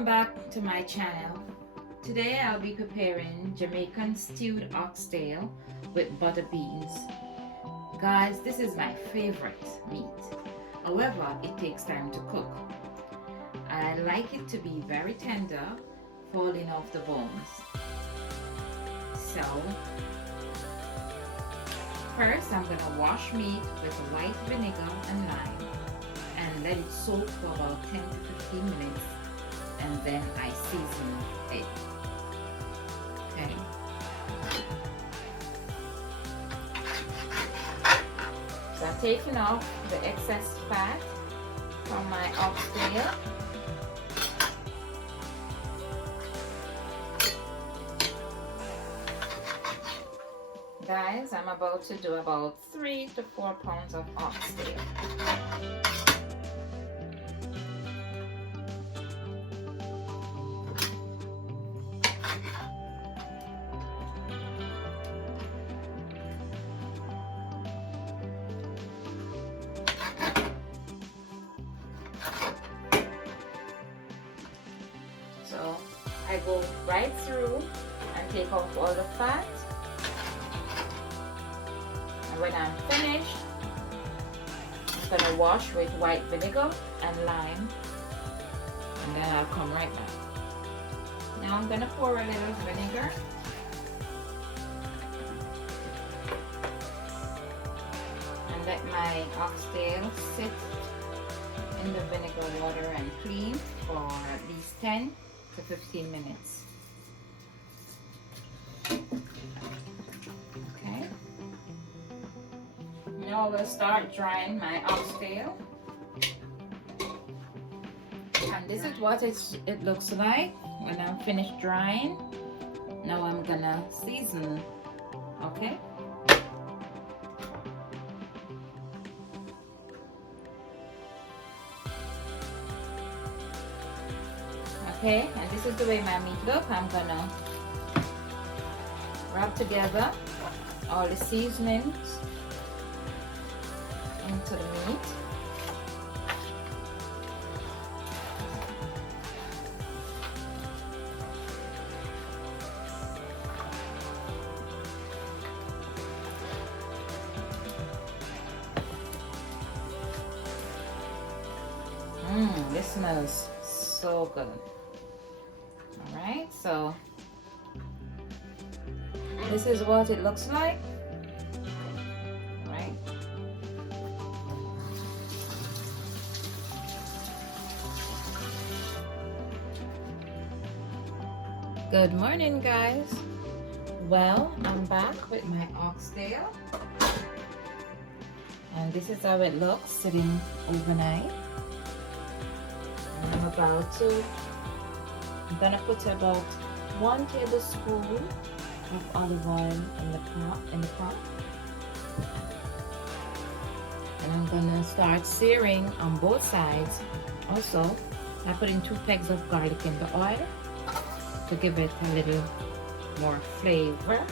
Welcome back to my channel. Today I'll be preparing Jamaican stewed oxtail with butter beans. Guys, this is my favorite meat. However, it takes time to cook. I like it to be very tender, falling off the bones. So, first I'm gonna wash meat with white vinegar and lime and let it soak for about 10 to 15 minutes, and then I season it. Okay. So I'm taking off the excess fat from my oxtail. Guys, I'm about to do about 3 to 4 pounds of oxtail. So I go right through and take off all the fat. And when I'm finished, I'm gonna wash with white vinegar and lime, and then I'll come right back. Now I'm gonna pour a little vinegar. And let my oxtail sit in the vinegar water and clean for at least 10 to 15 minutes. Okay. Now we'll start drying my oxtail. And this is what it looks like when I'm finished drying. Now I'm gonna season. Okay. Okay, and this is the way my meat look. I'm gonna rub together all the seasonings into the meat. This smells so good. Alright, so this is what it looks like. Right. Good morning, guys. Well, I'm back with my oxtail, and this is how it looks sitting overnight. And I'm gonna put about 1 tablespoon of olive oil in the pot. And I'm gonna start searing on both sides. Also, I put in 2 pegs of garlic in the oil to give it a little more flavor.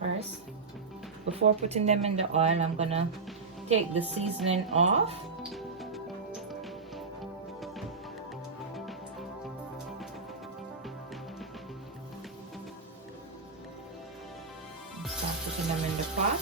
First, before putting them in the oil, I'm gonna take the seasoning off. Start putting them in the pot.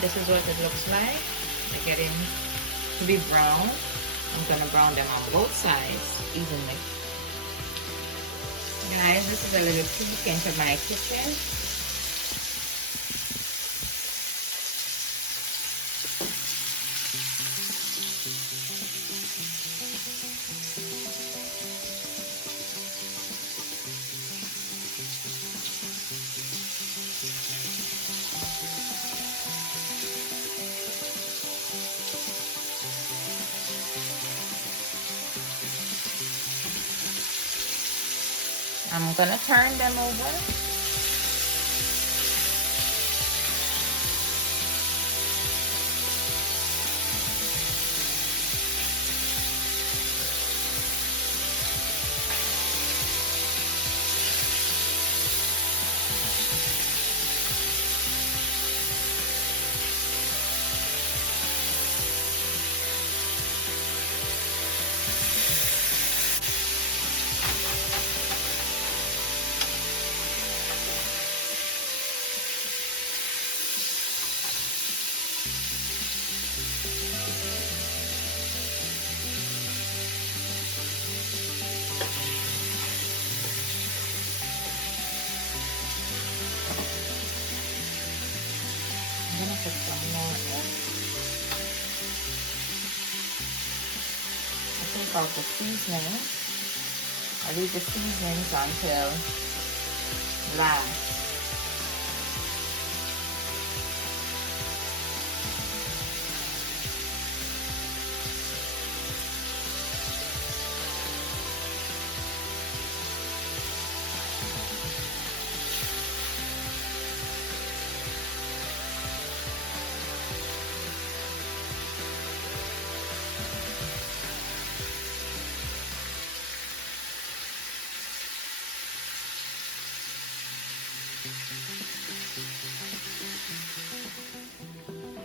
This is what it looks like. They're getting to be brown. I'm gonna brown them on both sides evenly. Guys, this is a little peek into my kitchen. I'm gonna turn them over. I'm gonna put some more in. I take out the seasoning. I leave the seasonings until last.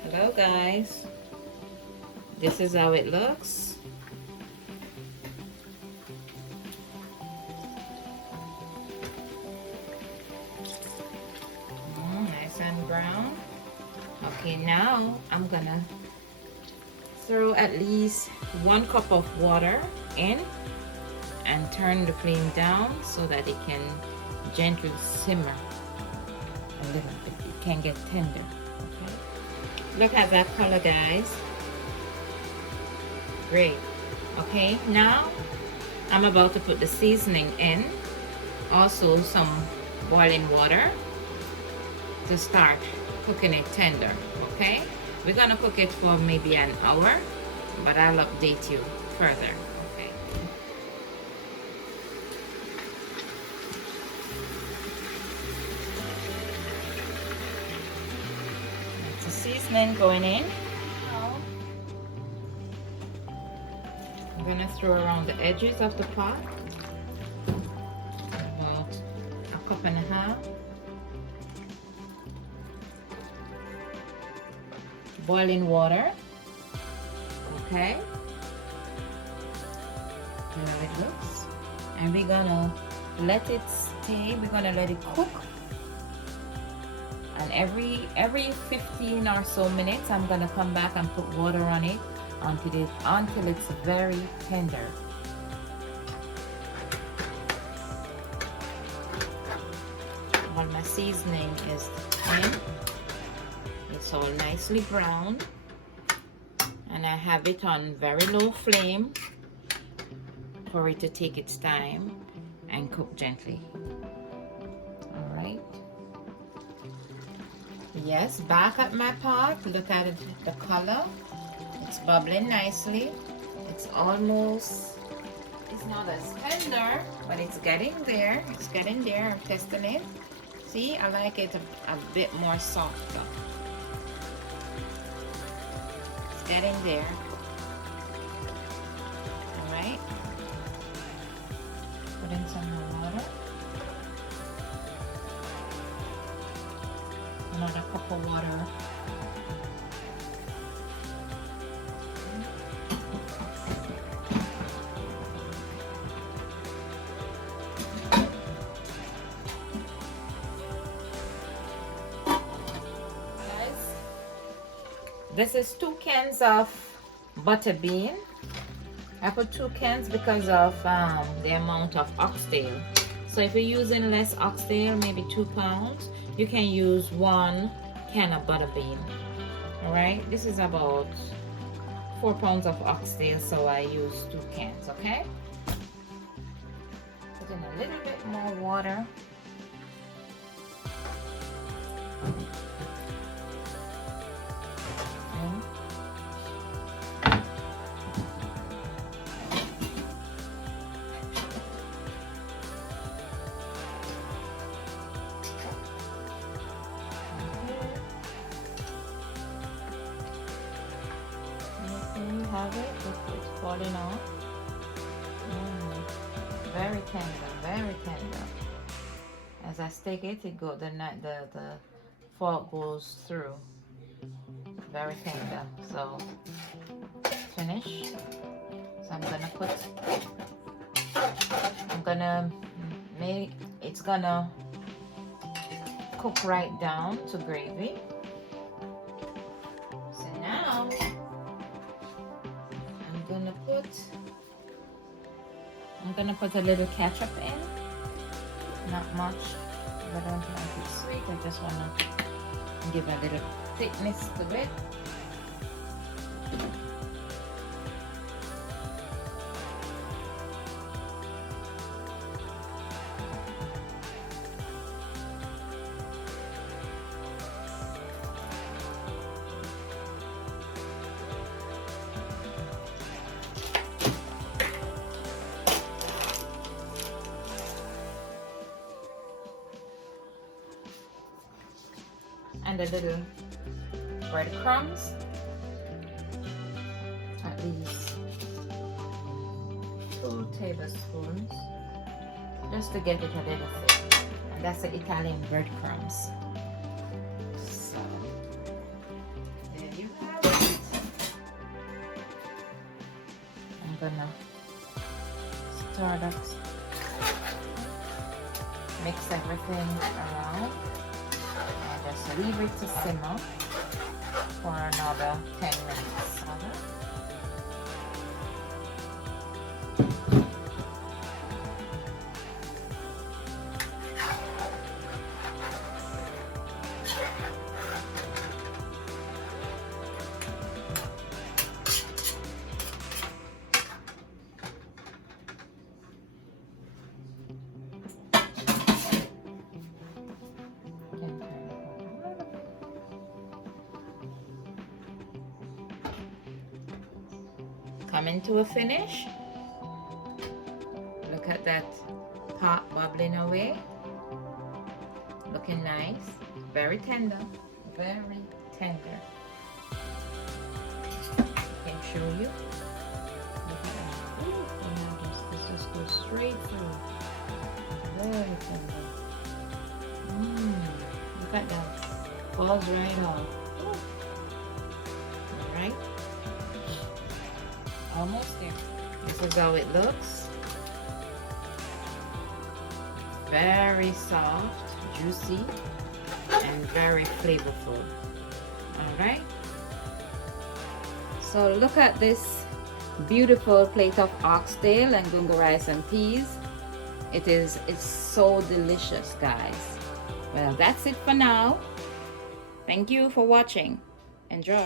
Hello guys, this is how it looks. Nice and brown. Okay, now I'm gonna throw at least 1 cup of water in and turn the flame down so that it can gently simmer a little bit. It can get tender. Okay, look at that color, guys. Great. Okay, now I'm about to put the seasoning in, also some boiling water to start cooking it tender. Okay, we're gonna cook it for maybe an hour, but I'll update you further. Okay, that's the seasoning going in. Now I'm gonna throw around the edges of the pot about 1.5 cups. Boiling water. Okay, that's how it looks, and we're gonna let it stay. We're gonna let it cook, and every 15 or so minutes I'm gonna come back and put water on it until it's very tender. While my seasoning is in, it's all nicely browned, and I have it on very low flame for it to take its time and cook gently. All right. Yes, back at my pot. Look at it, the color. It's bubbling nicely. It's almost, it's not as tender, but it's getting there. It's getting there. I'm testing it. See, I like it a bit more softer. It's getting there. All right. Put in some more water. Another cup of water. this is 2 cans of butter bean. I put 2 cans because of the amount of oxtail. So if you're using less oxtail, maybe 2 pounds, you can use 1 can of butter bean. All right, this is about 4 pounds of oxtail, so I use 2 cans. Okay, put in a little bit more water. Have it, it's falling off. Very tender, very tender. As I stick it, the fork goes through. Very tender. So finish. So it's gonna cook right down to gravy. So now I'm gonna put a little ketchup in, not much. I don't like it sweet. I just wanna give a little thickness to it. And a little breadcrumbs, at least 2 tablespoons, just to get it a little thick. And that's the Italian breadcrumbs. So there you have it. I'm gonna stir that, mix everything around. Just leave it to simmer for another 10 minutes. Coming to a finish. Look at that pot bubbling away. Looking nice. Very tender. Very tender. I can show you. Look at that. Ooh, this just goes straight through. Very tender. Look at that. Falls right off. Alright. Almost there. This is how it looks. Very soft, juicy, and very flavorful. Alright. So look at this beautiful plate of oxtail and gungo rice and peas. It's so delicious, guys. Well, that's it for now. Thank you for watching. Enjoy.